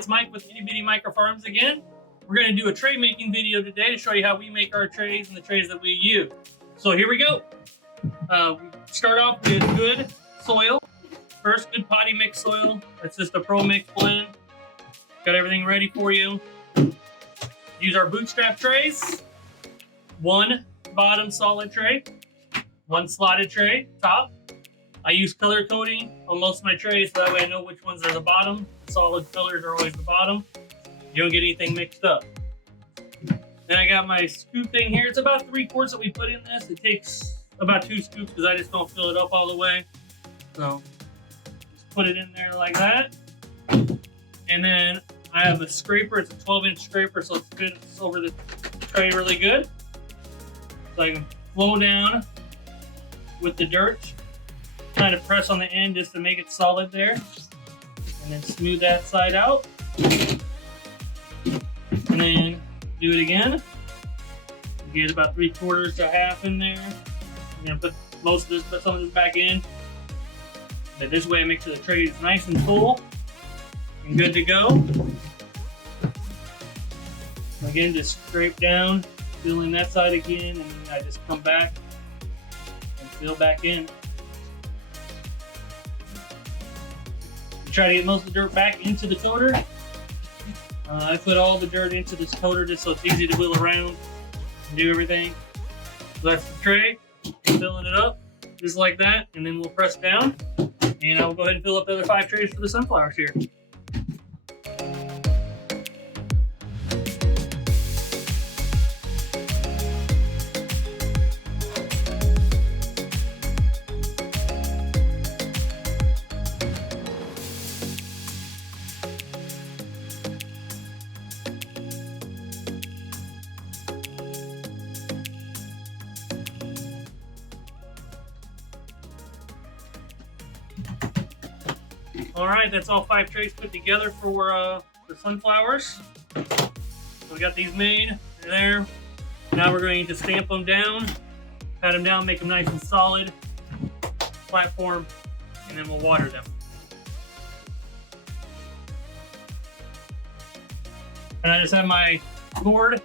it's Mike with Itty Bitty Micro Farms again. We're going to do a tray making video today to show you how we make our trays and the trays that we use. So here we go. We start off with good soil. First, good potty mix soil. That's just a Pro Mix blend. Got everything ready for you. Use our Bootstrap trays. One bottom solid tray, one slotted tray top. I use color coding on most of my trays so that way I know which ones are the bottom. Solid colors are always the bottom. You don't get anything mixed up. Then I got my scoop thing here. It's about 3 quarts that we put in this. It takes about 2 scoops because I just don't fill it up all the way. So just put it in there like that. And then I have a scraper. It's a 12-inch scraper, so it fits over the tray really good. So I can flow down with the dirt. Trying to press on the end just to make it solid there. And then smooth that side out. And then do it again. Get about 3/4 to half in there. I'm gonna put most of this, put some of this back in. But this way I make sure the tray is nice and full and good to go. Again, just scrape down, fill in that side again, and then I just come back and fill back in. Try to get most of the dirt back into the toter. I put all the dirt into this toter just so it's easy to wheel around and do everything. So that's the tray. Filling it up just like that, and then we'll press down. And I'll go ahead and fill up the other 5 trays for the sunflowers here. All right, that's all 5 trays put together for the sunflowers. So we got these made there. Now we're going to stamp them down, pat them down, make them nice and solid, platform, and then we'll water them. And I just have my board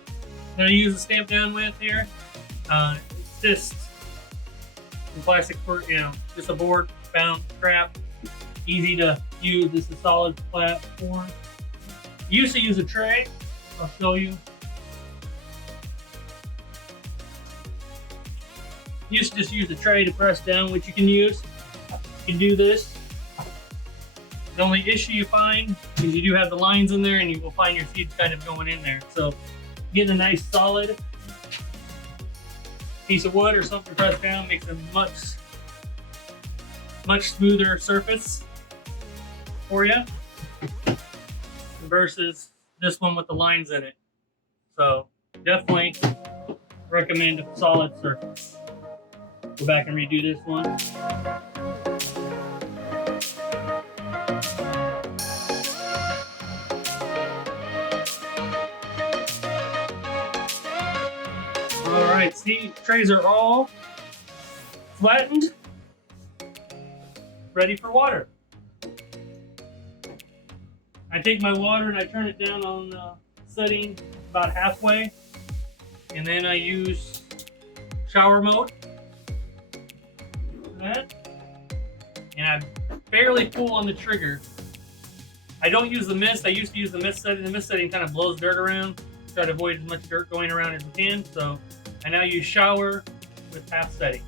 that I use to stamp down with here. It's just some plastic, just a board bound scrap. Easy to use. This is a solid platform. Used to use a tray. I'll show you. Used to just use a tray to press down, which you can use. You can do this. The only issue you find is you do have the lines in there, and you will find your seeds kind of going in there. So getting a nice solid piece of wood or something to press down makes a much smoother surface for you versus this one with the lines in it. So definitely recommend a solid surface. Go back and redo this one. All right, see, trays are all flattened, ready for water. I take my water and I turn it down on setting about halfway, and then I use shower mode for that. And I'm fairly full on the trigger. I don't use the mist. I used to use the mist setting. The mist setting kind of blows dirt around. Try to avoid as much dirt going around as we can. So I now use shower with half setting.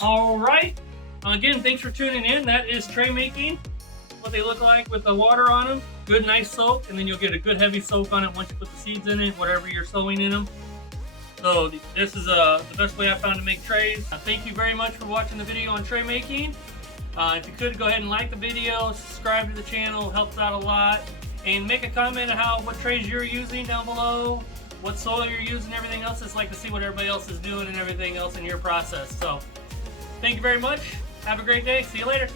All right, again, thanks for tuning in. That is tray making, what they look like with the water on them. Good, nice soak, and then you'll get a good heavy soak on it once you put the seeds in it, whatever you're sowing in them. So this is the best way I found to make trays. Thank you very much for watching the video on tray making. If you could, go ahead and like the video, subscribe to the channel, helps out a lot. And make a comment on what trays you're using down below, what soil you're using, everything else. It's like to see what everybody else is doing and everything else in your process. So thank you very much. Have a great day. See you later.